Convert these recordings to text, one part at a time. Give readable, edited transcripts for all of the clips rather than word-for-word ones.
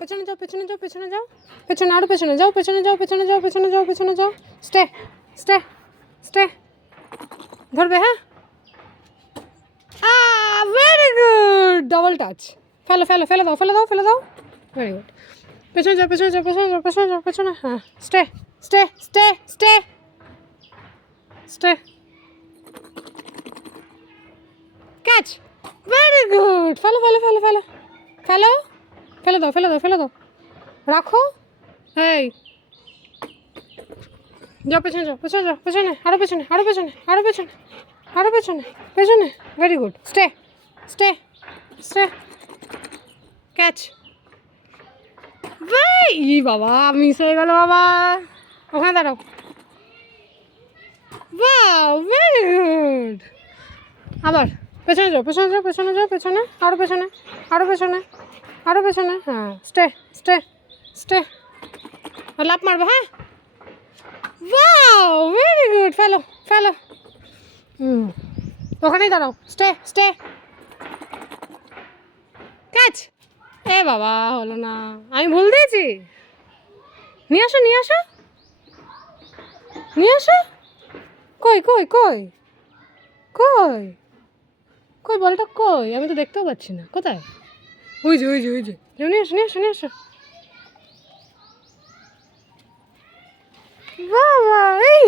পেছনে যাও পেছনে যাও পেছনে যাও পেছনে আরো পেছনে যাও পেছনে যাও পেছনে যাও পেছনে যাও পেছনে যাও স্টে স্টে স্টে ধরবে হ্যাঁ ভেরি গুড ডাবল টাচ ফেলো ফেলো ফেলে দাও ফেলে দাও ফেলে দাও ভেরি গুড পেছনে যাও পেছনে যাও পেছনে যাও পেছনে যাও পেছনে হ্যাঁ stay stay stay stay stay catch very good ফেলো ফেলো ফেলো ফেলো ফেলো ফেলে দাও ফেলে দাও ফেলে দাও রাখো এই যাও পেছনে যাও পেছনে যাও পেছনে আরো পেছনে আরো পেছনে আরো পেছনে আরো পেছনে পেছনে very good stay stay stay catch ভাই বাবা মিস হয়ে গেল বাবা ওখানে দাঁড়াও বাহ ভেরি গুড আবার পেছনে যাও পেছনে যাও পেছনে যাও পেছনে আরো পেছনে আরো পেছনে আরো পেছনে হ্যাঁ স্টে স্টে স্টে আর লাফ মারবো হ্যাঁ ওয়াও ভেরি গুড ফেলো ফেলো ওখানেই দাঁড়াও স্টে স্টে ক্যাচ এ বাবা হলো না আমি ভুল দিয়েছি নিয়ে আসো নিয়ে আসো নিয়ে আসো কই কই কই কই কই বলটা কই আমি তো দেখতেও পাচ্ছি না কোথায় ওই যে ওই যে ওই যে নিয়ে আসো নিয়ে আসো নিয়ে আসো বাবা এই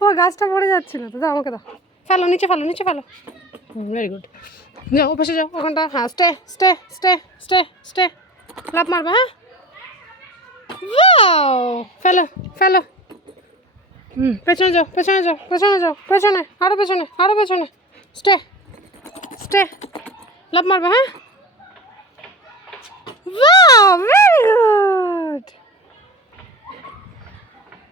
ও গাছটা পড়ে যাচ্ছিল তো দাও আমাকে দাও ফেলো নিচে ফেলো নিচে ফেলো ভেরি গুড যাও বসে যাও ওখানটা হ্যাঁ stay stay stay stay stay লাফ মারবা হ্যাঁ ফেলো ফেলো পেছনে যাও পেছনে যাও পেছনে যাও পেছনে আরো পেছনে আরো পেছনে স্টে স্টে লাফ মারবা হ্যাঁ